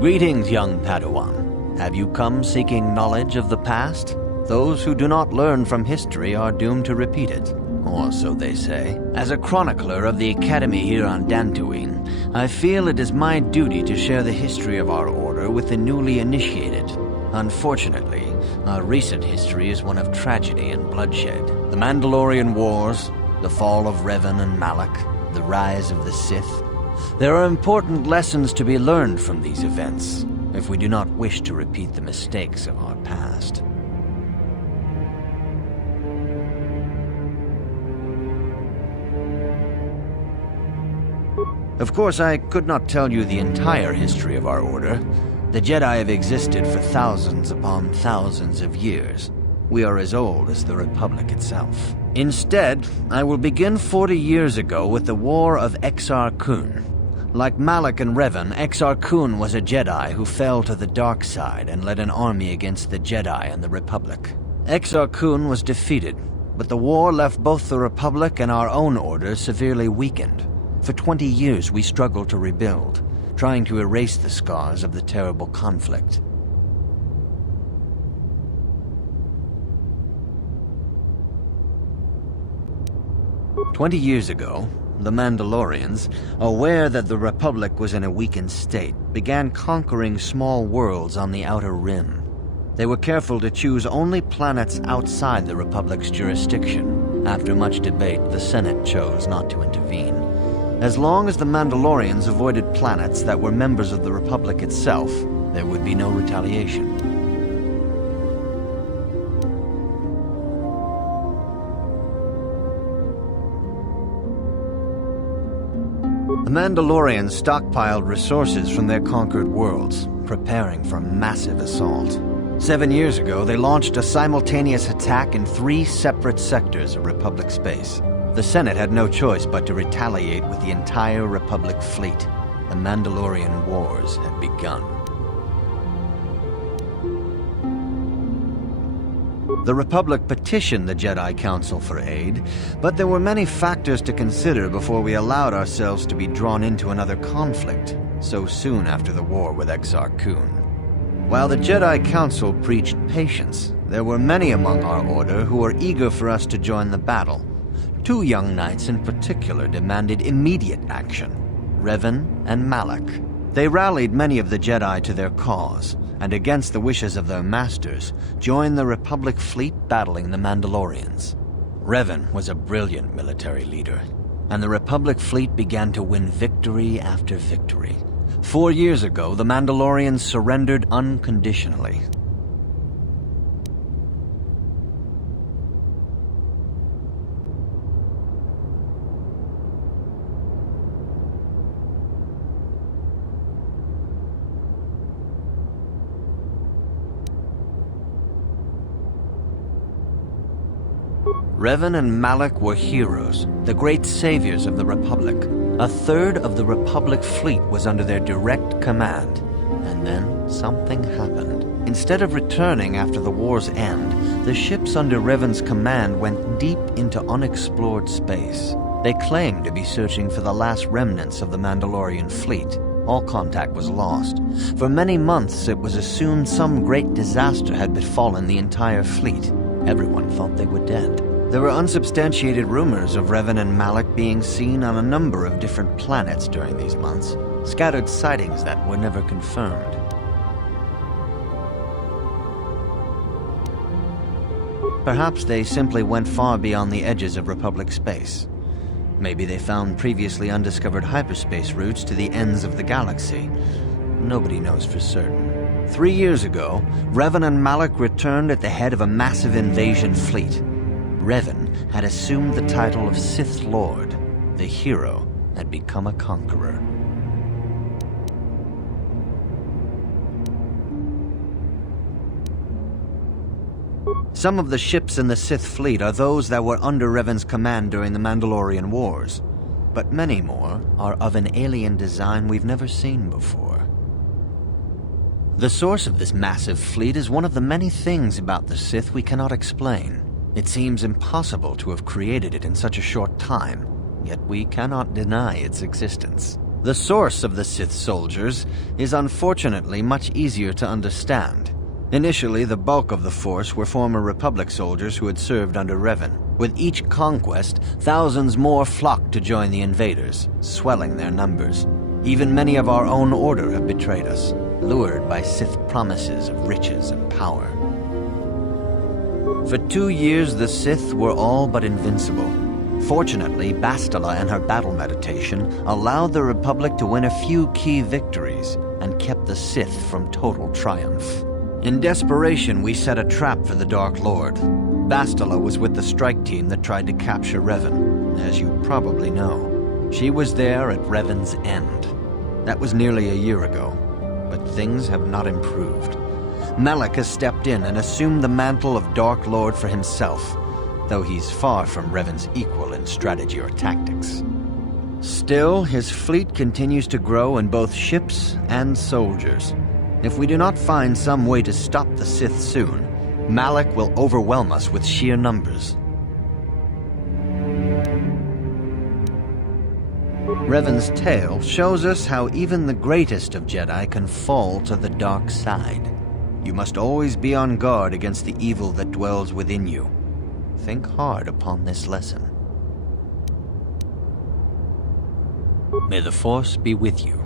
Greetings, young Padawan. Have you come seeking knowledge of the past? Those who do not learn from history are doomed to repeat it, or so they say. As a chronicler of the Academy here on Dantooine, I feel it is my duty to share the history of our order with the newly initiated. Unfortunately, our recent history is one of tragedy and bloodshed. The Mandalorian Wars, the fall of Revan and Malak, the rise of the Sith. There are important lessons to be learned from these events, if we do not wish to repeat the mistakes of our past. Of course, I could not tell you the entire history of our order. The Jedi have existed for thousands upon thousands of years. We are as old as the Republic itself. Instead, I will begin 40 years ago with the War of Exar Kun. Like Malak and Revan, Exar Kun was a Jedi who fell to the dark side and led an army against the Jedi and the Republic. Exar Kun was defeated, but the war left both the Republic and our own order severely weakened. For 20 years we struggled to rebuild, trying to erase the scars of the terrible conflict. "20 years ago, the Mandalorians, aware that the Republic was in a weakened state, began conquering small worlds on the Outer Rim. They were careful to choose only planets outside the Republic's jurisdiction. After much debate, the Senate chose not to intervene. As long as the Mandalorians avoided planets that were members of the Republic itself, there would be no retaliation. The Mandalorians stockpiled resources from their conquered worlds, preparing for a massive assault. 7 years ago, they launched a simultaneous attack in 3 separate sectors of Republic space. The Senate had no choice but to retaliate with the entire Republic fleet. The Mandalorian Wars had begun. The Republic petitioned the Jedi Council for aid, but there were many factors to consider before we allowed ourselves to be drawn into another conflict, so soon after the war with Exar Kun. While the Jedi Council preached patience, there were many among our order who were eager for us to join the battle. 2 young knights in particular demanded immediate action, Revan and Malak. They rallied many of the Jedi to their cause, and against the wishes of their masters, joined the Republic fleet battling the Mandalorians. Revan was a brilliant military leader, and the Republic fleet began to win victory after victory. 4 years ago, the Mandalorians surrendered unconditionally. Revan and Malak were heroes, the great saviors of the Republic. 1/3 of the Republic fleet was under their direct command. And then something happened. Instead of returning after the war's end, the ships under Revan's command went deep into unexplored space. They claimed to be searching for the last remnants of the Mandalorian fleet. All contact was lost. For many months, it was assumed some great disaster had befallen the entire fleet. Everyone thought they were dead. There were unsubstantiated rumors of Revan and Malak being seen on a number of different planets during these months, scattered sightings that were never confirmed. Perhaps they simply went far beyond the edges of Republic space. Maybe they found previously undiscovered hyperspace routes to the ends of the galaxy. Nobody knows for certain. 3 years ago, Revan and Malak returned at the head of a massive invasion fleet. Revan had assumed the title of Sith Lord. The hero had become a conqueror. Some of the ships in the Sith fleet are those that were under Revan's command during the Mandalorian Wars, but many more are of an alien design we've never seen before. The source of this massive fleet is one of the many things about the Sith we cannot explain. It seems impossible to have created it in such a short time, yet we cannot deny its existence. The source of the Sith soldiers is unfortunately much easier to understand. Initially, the bulk of the force were former Republic soldiers who had served under Revan. With each conquest, thousands more flocked to join the invaders, swelling their numbers. Even many of our own order have betrayed us, lured by Sith promises of riches and power. For 2 years, the Sith were all but invincible. Fortunately, Bastila and her battle meditation allowed the Republic to win a few key victories and kept the Sith from total triumph. In desperation, we set a trap for the Dark Lord. Bastila was with the strike team that tried to capture Revan, as you probably know. She was there at Revan's end. That was nearly a year ago, but things have not improved. Malak has stepped in and assumed the mantle of Dark Lord for himself, though he's far from Revan's equal in strategy or tactics. Still, his fleet continues to grow in both ships and soldiers. If we do not find some way to stop the Sith soon, Malak will overwhelm us with sheer numbers. Revan's tale shows us how even the greatest of Jedi can fall to the dark side. You must always be on guard against the evil that dwells within you. Think hard upon this lesson. May the Force be with you.